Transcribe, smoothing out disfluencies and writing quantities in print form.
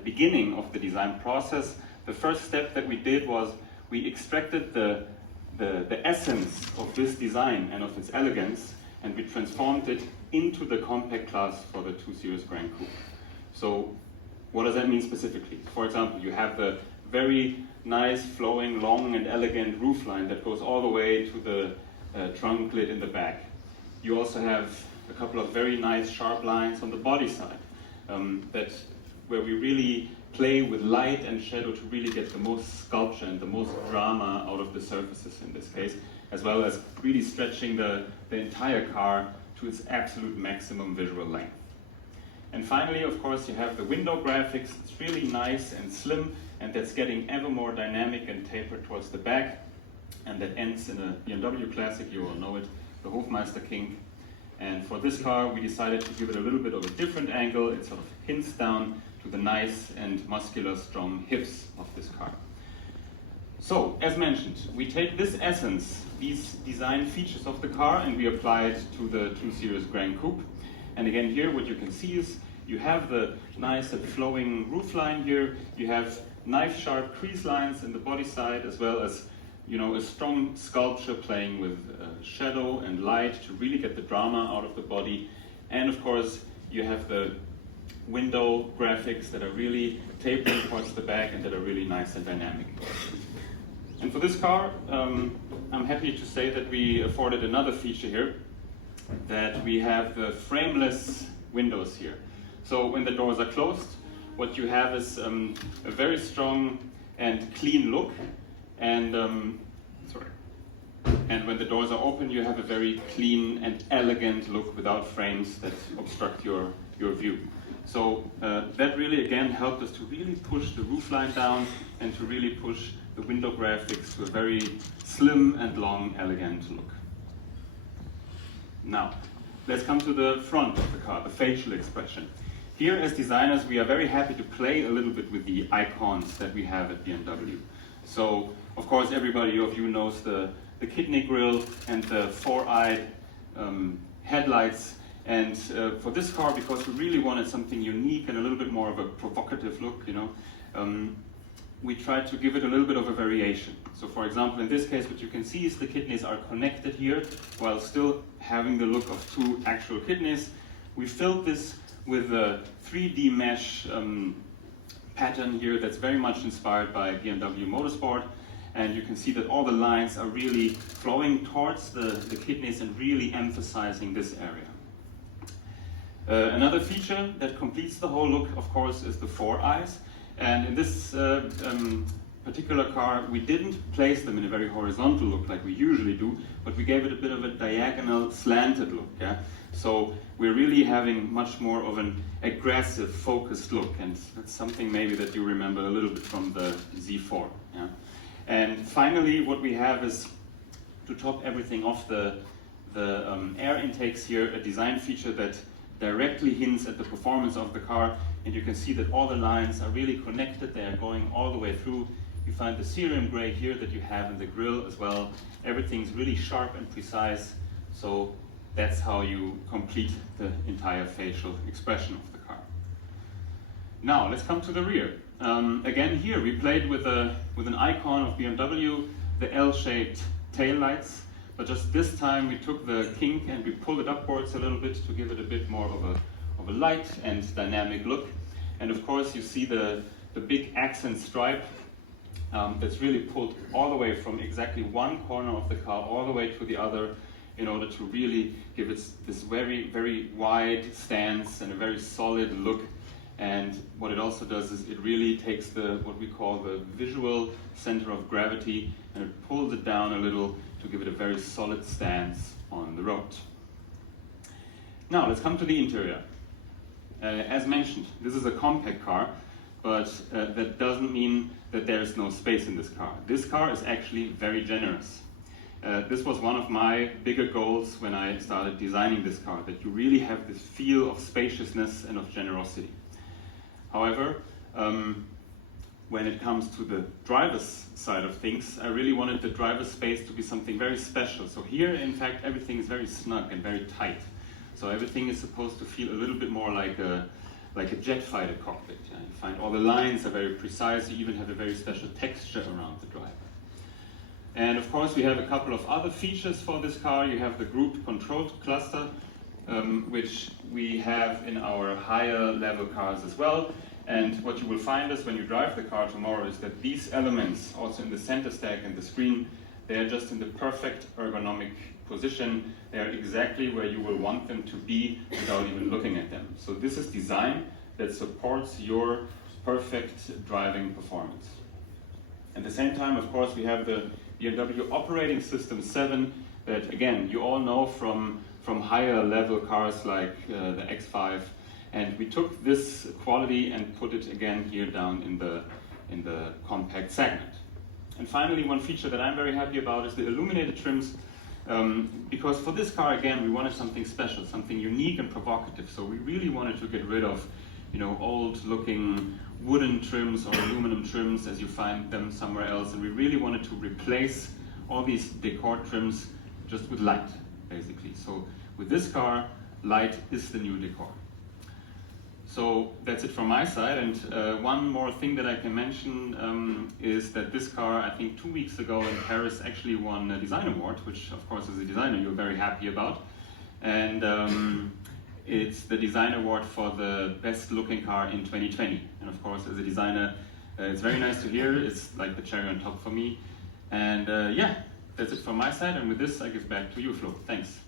the beginning of the design process, the first step that we did was we extracted the essence of this design and of its elegance, and we transformed it into the compact class for the 2 Series Gran Coupe. So what does that mean specifically? For example, you have the very nice, flowing, long and elegant roofline that goes all the way to the trunk lid in the back. You also have a couple of very nice sharp lines on the body side where we really play with light and shadow to really get the most sculpture and the most drama out of the surfaces in this case, as well as really stretching the entire car to its absolute maximum visual length. And finally, of course, you have the window graphics. It's really nice and slim, and that's getting ever more dynamic and tapered towards the back, and that ends in a BMW classic, you all know it, the Hofmeister kink. And for this car, we decided to give it a little bit of a different angle. It sort of hints down to the nice and muscular, strong hips of this car. So, as mentioned, we take this essence, these design features of the car, and we apply it to the 2 Series Gran Coupe. And again, here what you can see is you have the nice and flowing roofline here. You have knife-sharp crease lines in the body side, as well as a strong sculpture playing with shadow and light to really get the drama out of the body. And of course, you have the window graphics that are really tapering towards the back and that are really nice and dynamic. And for this car, I'm happy to say that we afforded another feature here, that we have the frameless windows here. So when the doors are closed, what you have is a very strong and clean look, and and when the doors are open, you have a very clean and elegant look without frames that obstruct your view. So that really again helped us to really push the roofline down and to really push the window graphics to a very slim and long, elegant look. Now, let's come to the front of the car, the facial expression. Here, as designers, we are very happy to play a little bit with the icons that we have at BMW. So, of course, everybody of you knows the kidney grille and the four-eyed headlights. And for this car, because we really wanted something unique and a little bit more of a provocative look, we tried to give it a little bit of a variation. So for example, in this case, what you can see is the kidneys are connected here while still having the look of two actual kidneys. We filled this with a 3D mesh pattern here that's very much inspired by BMW Motorsport. And you can see that all the lines are really flowing towards the kidneys and really emphasizing this area. Another feature that completes the whole look, of course, is the four eyes. And in this particular car, we didn't place them in a very horizontal look like we usually do, but we gave it a bit of a diagonal, slanted look. Yeah? So we're really having much more of an aggressive, focused look, and that's something maybe that you remember a little bit from the Z4. Yeah? And finally, what we have is, to top everything off, the air intakes here, a design feature that directly hints at the performance of the car, and you can see that all the lines are really connected. They are going all the way through. You find the cerium gray here that you have in the grille as well. Everything's really sharp and precise, so that's how you complete the entire facial expression of the car. Now let's come to the rear. Again, here we played with an icon of BMW, the L-shaped taillights. But just this time we took the kink and we pulled it upwards a little bit to give it a bit more of a light and dynamic look. And of course you see the big accent stripe that's really pulled all the way from exactly one corner of the car all the way to the other in order to really give it this very, very wide stance and a very solid look. And what it also does is it really takes what we call the visual center of gravity, and it pulls it down a little to give it a very solid stance on the road. Now let's come to the interior. As mentioned, this is a compact car, but that doesn't mean that there is no space in this car. This car is actually very generous. This was one of my bigger goals when I started designing this car, that you really have this feel of spaciousness and of generosity. However, when it comes to the driver's side of things, I really wanted the driver's space to be something very special. So here, in fact, everything is very snug and very tight. So everything is supposed to feel a little bit more like a jet fighter cockpit. Yeah? You find all the lines are very precise. You even have a very special texture around the driver. And of course, we have a couple of other features for this car. You have the group control cluster, which we have in our higher level cars as well. And what you will find is when you drive the car tomorrow is that these elements, also in the center stack and the screen, they are just in the perfect ergonomic position. They are exactly where you will want them to be without even looking at them. So this is design that supports your perfect driving performance. At the same time, of course, we have the BMW Operating System 7 that, again, you all know from higher level cars like the X5. And we took this quality and put it again here down in the compact segment. And finally, one feature that I'm very happy about is the illuminated trims, because for this car, again, we wanted something special, something unique and provocative. So we really wanted to get rid of, old-looking wooden trims or aluminum trims as you find them somewhere else. And we really wanted to replace all these decor trims just with light, basically. So with this car, light is the new decor. So that's it from my side, and one more thing that I can mention is that this car, I think 2 weeks ago in Paris, actually won a design award, which of course as a designer you're very happy about. And it's the design award for the best looking car in 2020. And of course as a designer, it's very nice to hear. It's like the cherry on top for me. And yeah, that's it from my side, and with this I give back to you, Flo. Thanks.